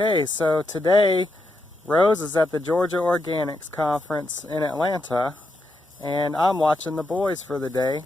Okay, so today Rose is at the Georgia Organics Conference in Atlanta, and I'm watching the boys for the day.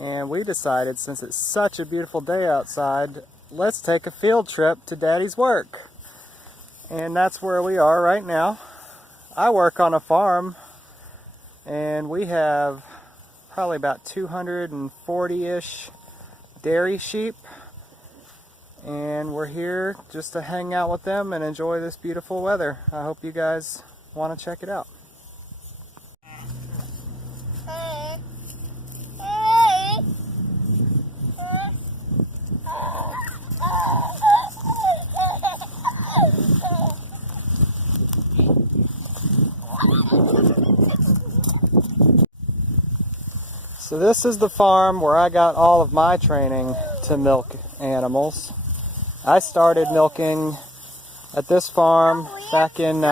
And we decided, since it's such a beautiful day outside, let's take a field trip to Daddy's work. And that's where we are right now. I work on a farm, and we have probably about 240-ish dairy sheep. And we're here just to hang out with them and enjoy this beautiful weather. I hope you guys want to check it out. So this is the farm where I got all of my training to milk animals. I started milking at this farm back in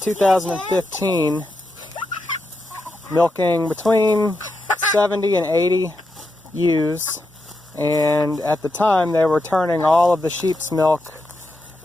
2015, milking between 70 and 80 ewes, and at the time they were turning all of the sheep's milk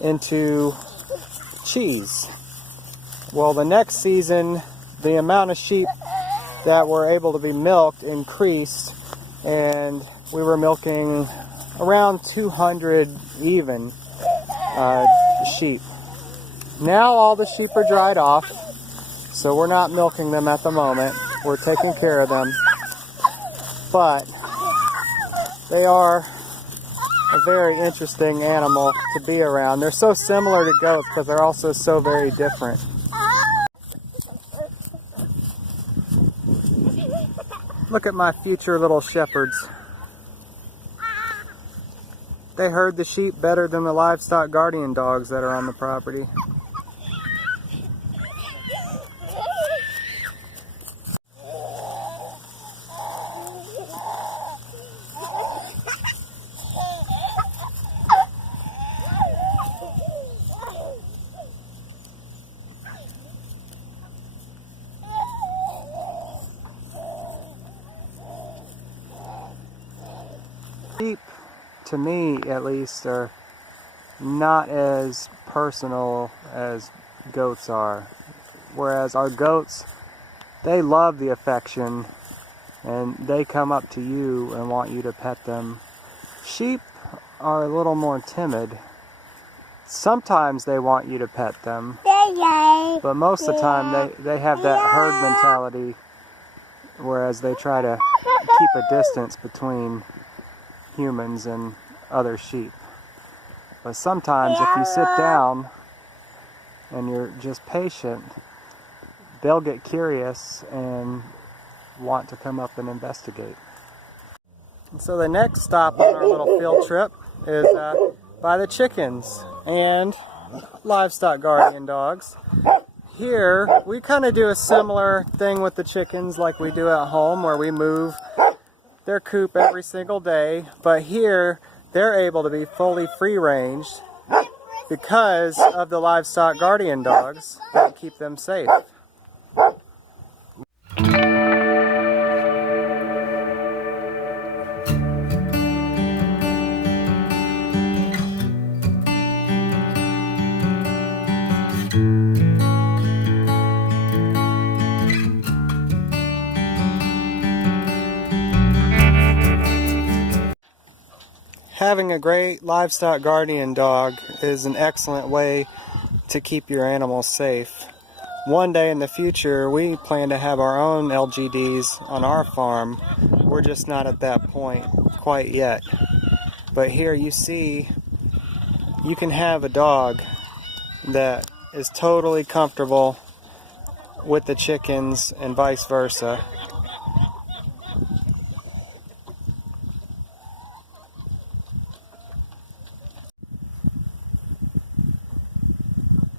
into cheese. Well, the next season the amount of sheep that were able to be milked increased, and we were milking around 200 even sheep. Now all the sheep are dried off, so we're not milking them at the moment. We're taking care of them, but they are a very interesting animal to be around. They're so similar to goats, but they're also so very different. Look at my future little shepherds. They herd the sheep better than the livestock guardian dogs that are on the property. Sheep, to me at least, are not as personal as goats are. Whereas our goats, they love the affection and they come up to you and want you to pet them. Sheep are a little more timid. Sometimes they want you to pet them, but most of the time they have that herd mentality, whereas they try to keep a distance between humans and other sheep. But sometimes if you sit down and you're just patient, they'll get curious and want to come up and investigate. And so the next stop on our little field trip is by the chickens and livestock guardian dogs. Here we kind of do a similar thing with the chickens like we do at home, where we move their coop every single day, but here they're able to be fully free-ranged because of the livestock guardian dogs that keep them safe. Having a great livestock guardian dog is an excellent way to keep your animals safe. One day in the future, we plan to have our own LGDs on our farm. We're just not at that point quite yet. But here you see, you can have a dog that is totally comfortable with the chickens and vice versa.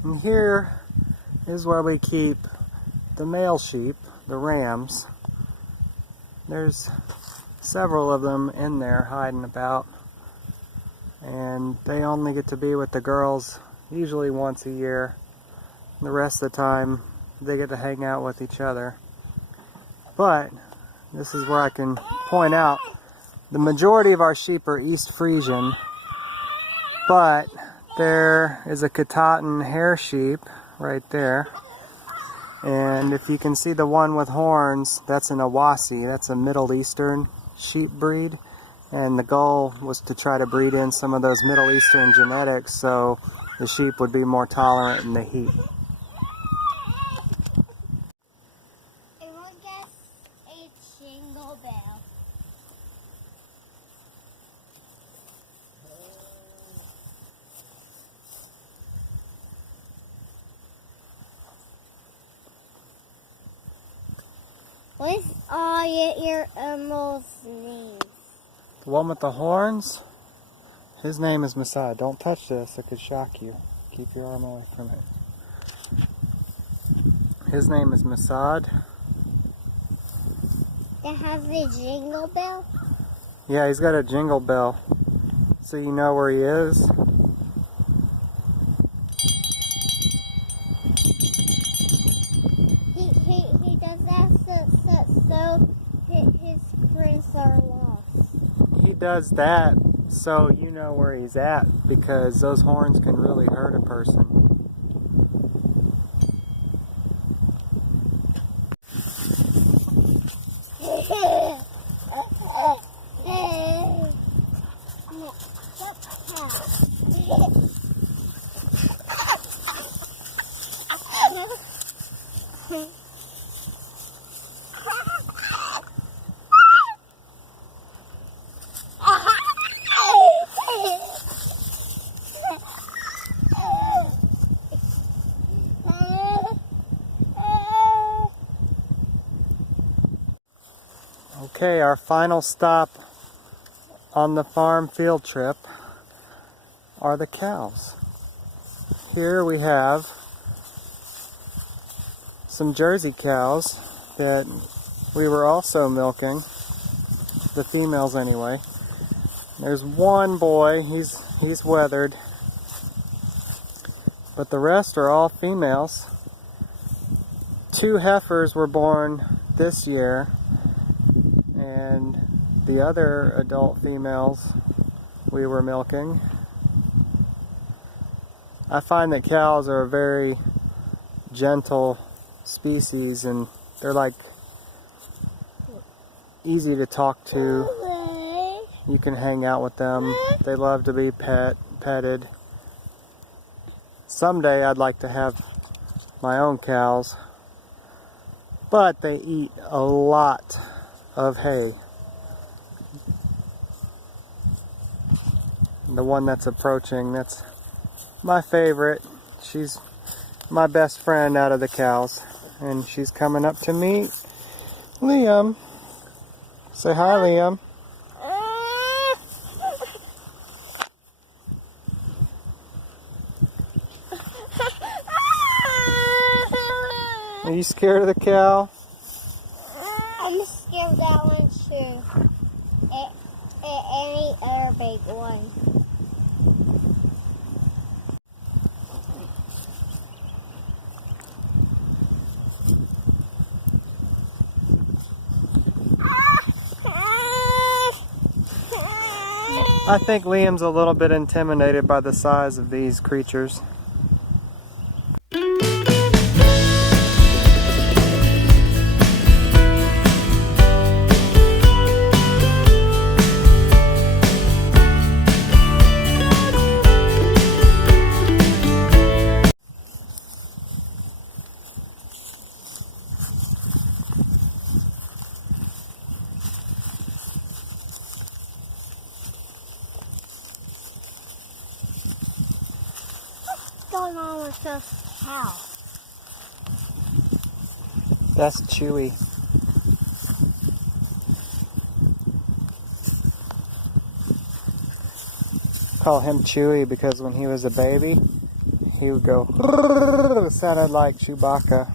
And here is where we keep the male sheep, the rams. There's several of them in there hiding about, and they only get to be with the girls usually once a year. The rest of the time they get to hang out with each other. But this is where I can point out the majority of our sheep are East Frisian, but There is a Katahdin hair sheep right there. And if you can see the one with horns, that's an Awasi. That's a Middle Eastern sheep breed. And the goal was to try to breed in some of those Middle Eastern genetics so the sheep would be more tolerant in the heat. Everyone gets a jingle bell. What's all your animals' names? The one with the horns, his name is Masai. Don't touch this, it could shock you. Keep your arm away from it. His name is Masad. That has a jingle bell? Yeah, he's got a jingle bell. So you know where he is. He does that so his friends are lost. He does that so you know where he's at, because those horns can really hurt a person. Okay, our final stop on the farm field trip are the cows. Here we have some Jersey cows that we were also milking, the females anyway. There's one boy, he's weathered, but the rest are all females. 2 heifers were born this year, and the other adult females we were milking. I find that cows are a very gentle species, and they're like easy to talk to. You can hang out with them. They love to be petted. Someday I'd like to have my own cows, but they eat a lot of hay. The one that's approaching, that's my favorite. She's my best friend out of the cows, and she's coming up to meet Liam. Say hi, Liam. Are you scared of the cow? I'm scared of that one too. Any other big one. I think Liam's a little bit intimidated by the size of these creatures. What's going on with this cow? That's Chewy. Call him Chewy because when he was a baby, he would go, sounded like Chewbacca.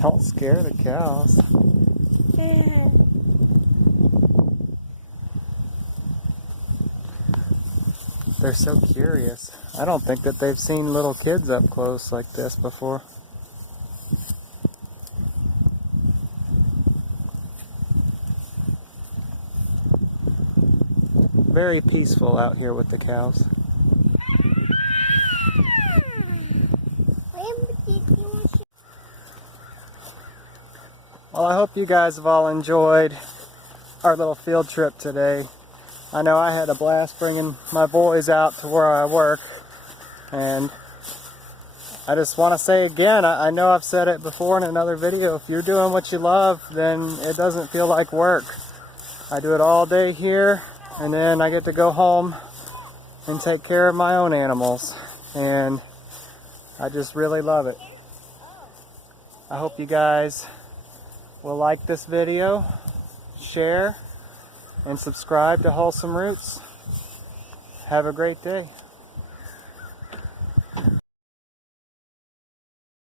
Don't scare the cows. They're so curious. I don't think that they've seen little kids up close like this before. very peaceful out here with the cows. Well, I hope you guys have all enjoyed our little field trip today. I know I had a blast bringing my boys out to where I work, and I just want to say again, I know I've said it before in another video, if you're doing what you love, then it doesn't feel like work. I do it all day here, and then I get to go home and take care of my own animals, and I just really love it. I hope you guys will like this video, share, and subscribe to Wholesome Roots. Have a great day.